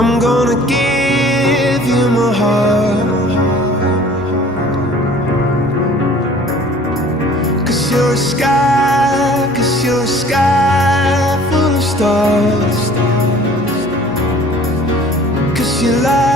I'm gonna give you my heart. 'Cause you're a sky full of stars. 'Cause you lie